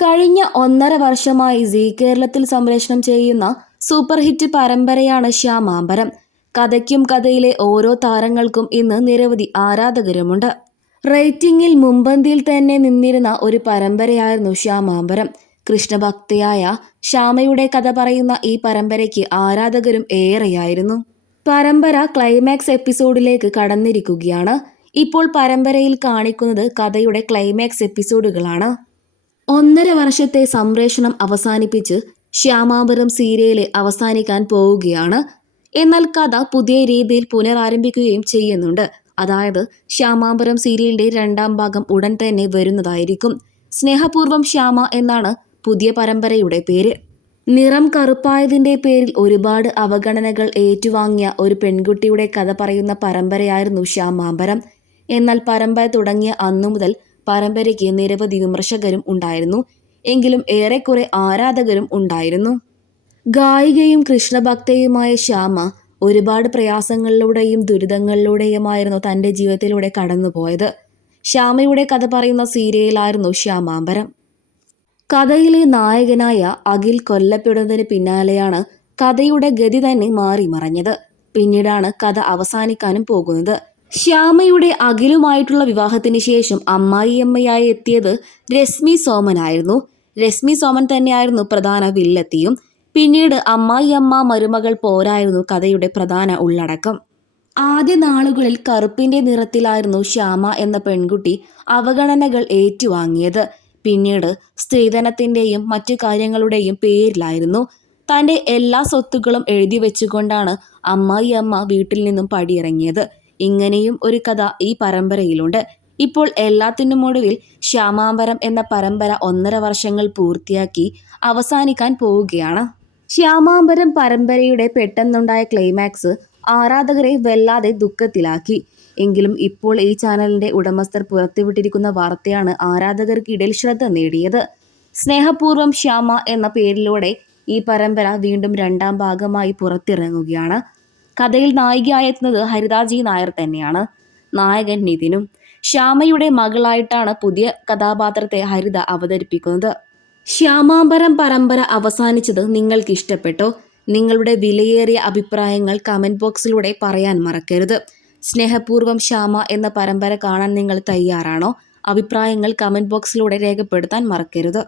കഴിഞ്ഞ 1.5 വർഷമായി സീ കേരളത്തിൽ സംപ്രേഷണം ചെയ്യുന്ന സൂപ്പർ ഹിറ്റ് പരമ്പരയാണ് ശ്യാമാംബരം. കഥയ്ക്കും കഥയിലെ ഓരോ താരങ്ങൾക്കും ഇന്ന് നിരവധി ആരാധകരുമുണ്ട്. റേറ്റിംഗിൽ മുൻപന്തിയിൽ തന്നെ നിന്നിരുന്ന ഒരു പരമ്പരയായിരുന്നു ശ്യാമാംബരം. കൃഷ്ണഭക്തയായ ശ്യാമയുടെ കഥ പറയുന്ന ഈ പരമ്പരയ്ക്ക് ആരാധകരും ഏറെയായിരുന്നു. പരമ്പര ക്ലൈമാക്സ് എപ്പിസോഡിലേക്ക് കടന്നിരിക്കുകയാണ്. ഇപ്പോൾ പരമ്പരയിൽ കാണിക്കുന്നത് കഥയുടെ ക്ലൈമാക്സ് എപ്പിസോഡുകളാണ്. 1.5 വർഷത്തെ സംപ്രേഷണം അവസാനിപ്പിച്ച് ശ്യാമാംബരം സീരിയല് അവസാനിക്കാൻ പോവുകയാണ്. എന്നാൽ കഥ പുതിയ രീതിയിൽ പുനരാരംഭിക്കുകയും ചെയ്യുന്നുണ്ട്. അതായത് ശ്യാമാംബരം സീരിയലിന്റെ 2ാം ഭാഗം ഉടൻ തന്നെ വരുന്നതായിരിക്കും. സ്നേഹപൂർവ്വം ശ്യാമ എന്നാണ് പുതിയ പരമ്പരയുടെ പേര്. നിറം കറുപ്പായതിന്റെ പേരിൽ ഒരുപാട് അവഗണനകൾ ഏറ്റുവാങ്ങിയ ഒരു പെൺകുട്ടിയുടെ കഥ പറയുന്ന പരമ്പരയായിരുന്നു ശ്യാമാംബരം. എന്നാൽ പരമ്പര തുടങ്ങിയ അന്നു മുതൽ പരമ്പരയ്ക്ക് നിരവധി വിമർശകരും ഉണ്ടായിരുന്നു. എങ്കിലും ഏറെക്കുറെ ആരാധകരും ഉണ്ടായിരുന്നു. ഗായികയും കൃഷ്ണഭക്തയുമായ ശ്യാമ ഒരുപാട് പ്രയാസങ്ങളിലൂടെയും ദുരിതങ്ങളിലൂടെയുമായിരുന്നു തൻ്റെ ജീവിതത്തിലൂടെ കടന്നുപോയത്. ശ്യാമയുടെ കഥ പറയുന്ന സീരിയലായിരുന്നു ശ്യാമാംബരം. കഥയിലെ നായകനായ അഖിൽ കൊല്ലപ്പെടുന്നതിന് പിന്നാലെയാണ് കഥയുടെ ഗതി തന്നെ മാറി മറഞ്ഞത്. പിന്നീടാണ് കഥ അവസാനിക്കാനും പോകുന്നത്. ശ്യാമയുടെ അഖിലുമായിട്ടുള്ള വിവാഹത്തിന് ശേഷം അമ്മായിയമ്മയായി എത്തിയത് രശ്മി സോമനായിരുന്നു. രശ്മി സോമൻ തന്നെയായിരുന്നു പ്രധാന വില്ലത്തിയും. പിന്നീട് അമ്മായിയമ്മ മരുമകൾ പോരായിരുന്നു കഥയുടെ പ്രധാന ഉള്ളടക്കം. ആദ്യ നാളുകളിൽ കറുപ്പിന്റെ നിറത്തിലായിരുന്നു ശ്യാമ എന്ന പെൺകുട്ടി അവഗണനകൾ ഏറ്റുവാങ്ങിയത്. പിന്നീട് സ്ത്രീധനത്തിന്റെയും മറ്റു കാര്യങ്ങളുടെയും പേരിലായിരുന്നു. തൻ്റെ എല്ലാ സ്വത്തുക്കളും എഴുതി വെച്ചുകൊണ്ടാണ് അമ്മായിയമ്മ വീട്ടിൽ നിന്നും പടിയിറങ്ങിയത്. ഇങ്ങനെയും ഒരു കഥ ഈ പരമ്പരയിലുണ്ട്. ഇപ്പോൾ എല്ലാത്തിനുമൊടുവിൽ ശ്യാമാംബരം എന്ന പരമ്പര 1.5 വർഷങ്ങൾ പൂർത്തിയാക്കി അവസാനിക്കാൻ പോവുകയാണ്. ശ്യാമാംബരം പരമ്പരയുടെ പെട്ടെന്നുണ്ടായ ക്ലൈമാക്സ് ആരാധകരെ വല്ലാതെ ദുഃഖത്തിലാക്കി. എങ്കിലും ഇപ്പോൾ ഈ ചാനലിന്റെ ഉടമസ്ഥർ പുറത്തുവിട്ടിരിക്കുന്ന വാർത്തയാണ് ആരാധകർക്കിടയിൽ ശ്രദ്ധ നേടിയത്. സ്നേഹപൂർവ്വം ശ്യാമ എന്ന പേരിലൂടെ ഈ പരമ്പര വീണ്ടും 2ാം ഭാഗമായി പുറത്തിറങ്ങുകയാണ്. കഥയിൽ നായികയായെത്തുന്നത് ഹരിത ജി നായർ തന്നെയാണ്. നായകൻ നിതിനും. ശ്യാമയുടെ മകളായിട്ടാണ് പുതിയ കഥാപാത്രത്തെ ഹരിത അവതരിപ്പിക്കുന്നത്. ശ്യാമാംബരം പരമ്പര അവസാനിച്ചത് നിങ്ങൾക്ക് ഇഷ്ടപ്പെട്ടോ? നിങ്ങളുടെ വിലയേറിയ അഭിപ്രായങ്ങൾ കമന്റ് ബോക്സിലൂടെ പറയാൻ മറക്കരുത്. സ്നേഹപൂർവ്വം ശ്യാമ എന്ന പരമ്പര കാണാൻ നിങ്ങൾ തയ്യാറാണോ? അഭിപ്രായങ്ങൾ കമന്റ് ബോക്സിലൂടെ രേഖപ്പെടുത്താൻ മറക്കരുത്.